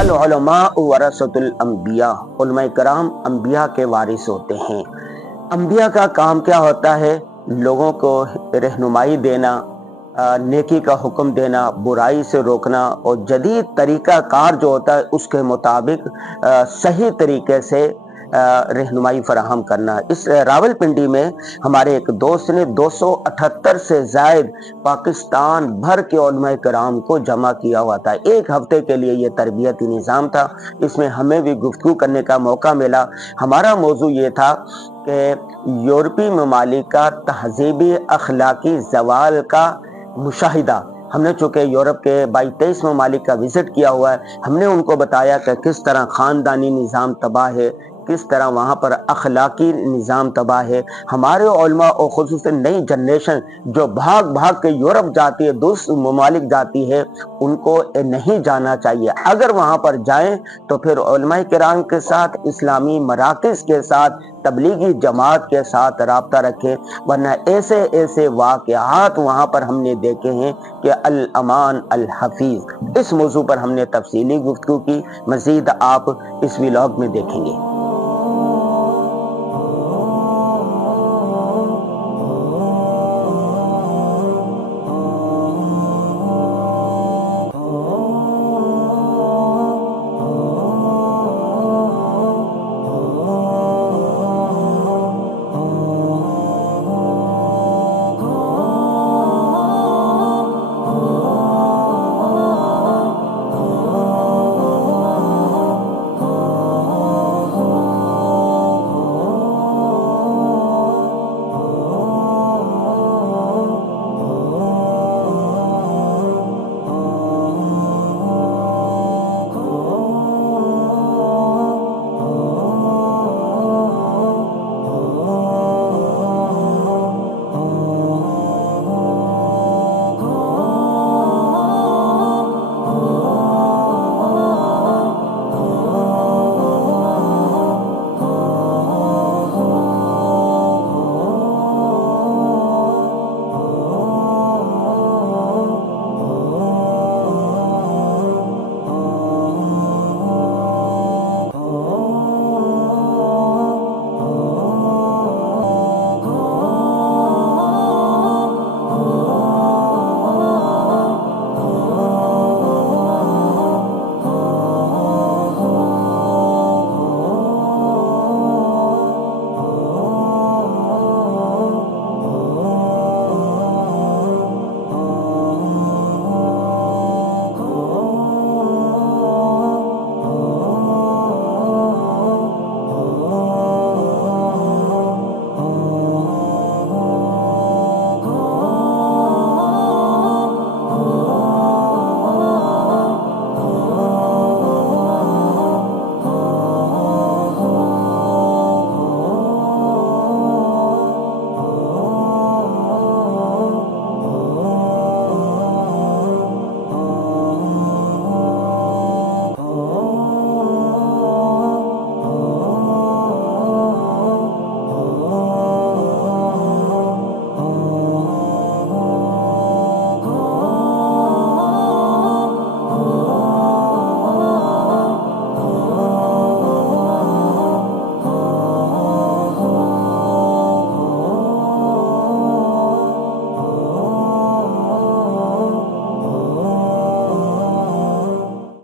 العلماء ورثۃ الانبیاء، علماء کرام انبیاء کے وارث ہوتے ہیں۔ انبیاء کا کام کیا ہوتا ہے؟ لوگوں کو رہنمائی دینا، نیکی کا حکم دینا، برائی سے روکنا، اور جدید طریقہ کار جو ہوتا ہے اس کے مطابق صحیح طریقے سے رہنمائی فراہم کرنا۔ اس راول پنڈی میں ہمارے ایک دوست نے 278 سے زائد پاکستان بھر کے علماء کرام کو جمع کیا ہوا تھا۔ ایک ہفتے کے لیے یہ تربیتی نظام تھا، اس میں ہمیں بھی گفتگو کرنے کا موقع ملا۔ ہمارا موضوع یہ تھا کہ یورپی ممالک کا تہذیبی اخلاقی زوال کا مشاہدہ۔ ہم نے چونکہ یورپ کے 22-23 ممالک کا وزٹ کیا ہوا ہے، ہم نے ان کو بتایا کہ کس طرح خاندانی نظام تباہ ہے، کس طرح وہاں پر اخلاقی نظام تباہ ہے۔ ہمارے علماء اور خصوصاً نئی جنریشن جو بھاگ بھاگ کے یورپ جاتی ہے، دوسرے ممالک جاتی ہے، ان کو نہیں جانا چاہیے۔ اگر وہاں پر جائیں تو پھر علماء کرام کے ساتھ، اسلامی مراکز کے ساتھ، تبلیغی جماعت کے ساتھ رابطہ رکھیں، ورنہ ایسے ایسے واقعات وہاں پر ہم نے دیکھے ہیں کہ الامان الحفیظ۔ اس موضوع پر ہم نے تفصیلی گفتگو کی، مزید آپ اس ولاگ میں دیکھیں گے۔